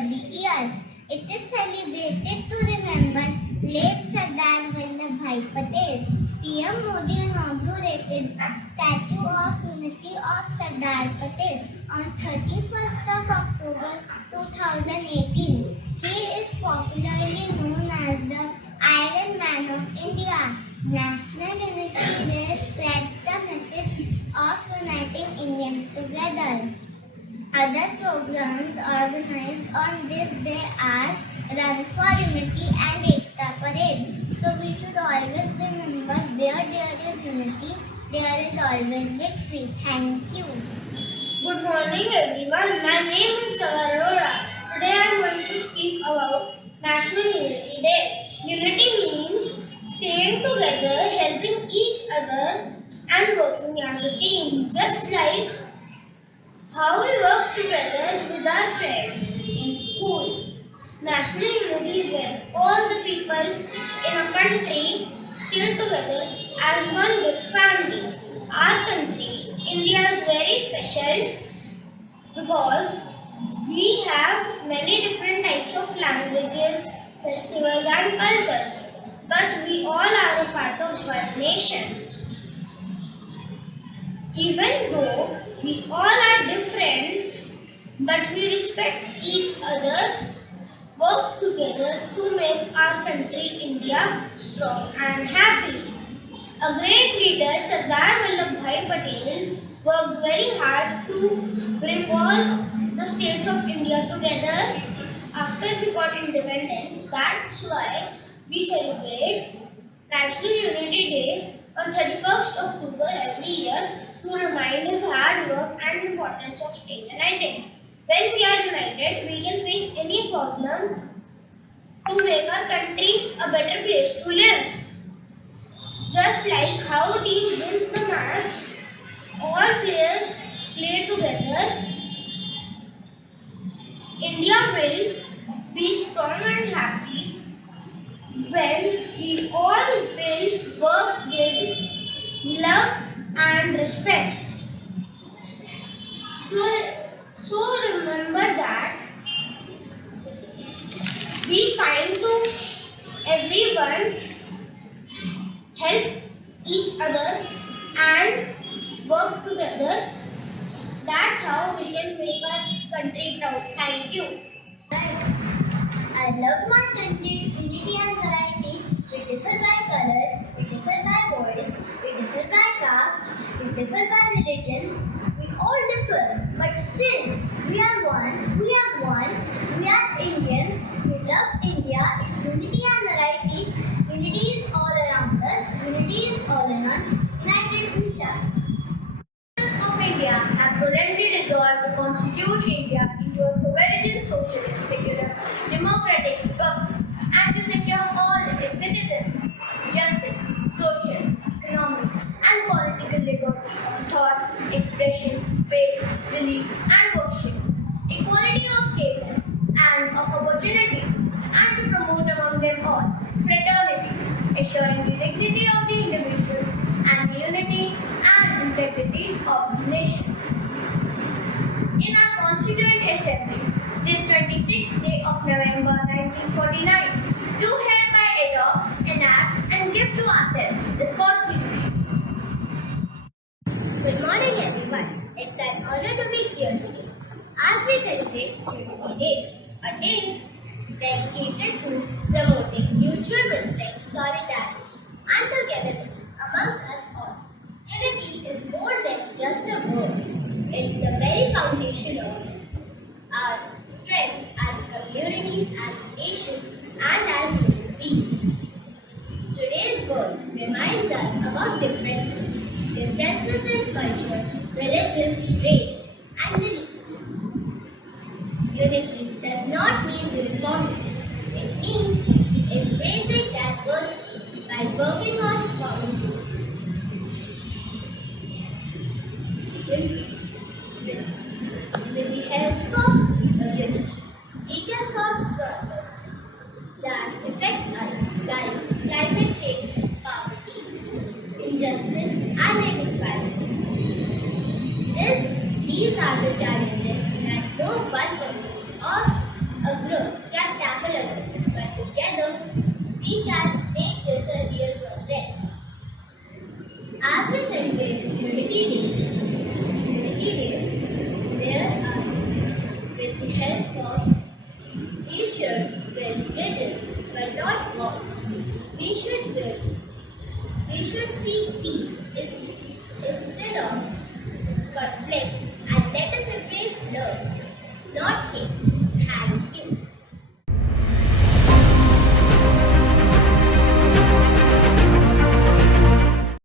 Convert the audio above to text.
every year. It is celebrated to remember late Sardar Vallabhbhai Patel. PM Modi inaugurated Statue of Unity of Sardar Patel on 31st of October 2018. He is popularly known as the Iron Man of India. National Unity Day spreads the message of uniting Indians together. Other programs organized on this day are Run for Unity and Ekta Parade. So we should always remember where there is unity, there is always victory. Thank you. Good morning everyone. My name is Sagar Arora. Today I am going to speak about National Unity Day. Unity means staying together, helping each other and working as a team. Just like how we work together with our friends in school. National unity is when all the people in a country stay together as one big family. Our country, India, is very special because we have many different types of languages, festivals and cultures. But we all are a part of one nation. Even though we all are different, but we respect each other, work together to make our country India strong and happy. A great leader, Sardar Vallabhbhai Patel, worked very hard to bring all the states of India together after we got independence. That's why we celebrate National Unity Day on 31st October every year to remind his hard work and importance of staying united. When we are united, we can face any problem to make our country a better place to live. Just like how a team wins the match, all players play together, India will be strong and happy when we all will work with love and respect. So remember that be kind to everyone, help each other and work together. That's how we can make our country proud. Thank you. I love my country's unity and variety. We differ by color, we differ by voice, we differ by caste, we differ by religions. We all differ, but still we are one. We are one. We are Indians. We love India. It's unity and variety. Unity is all around us. Unity is all in one. United we stand. Of India has solemnly resolved to constitute India into a sovereign, socialist, secular, democratic republic and to secure all its citizens justice, social, economic, and political liberty of thought, expression, faith, belief, and worship, equality of status and of opportunity, and to promote among them all fraternity, assuring the dignity of the individual and the unity and integrity of the nation. In our Constituent Assembly, this 26th day of November 1949, do hereby adopt, enact, and give to ourselves this Constitution. Good morning, everyone. It's an honor to be here today as we celebrate Unity Day, a day dedicated to promoting mutual respect, solidarity, and togetherness amongst us all. Unity is more than just a word. It's the very foundation of our strength as a community, as a nation, and as human beings. Today's world reminds us about differences in culture, religion, race, and beliefs. Unity does not mean uniformity. It means embracing diversity by working on common goals. With the help of unity, we can solve problems that affect us like climate change, poverty, injustice, and inequality. These are the challenges that no one person or A group can tackle a group, but together we can make this a real progress. As we celebrate Unity Day, there are, with the help of, we should build bridges, but not walls. We should build, we should seek peace instead of conflict.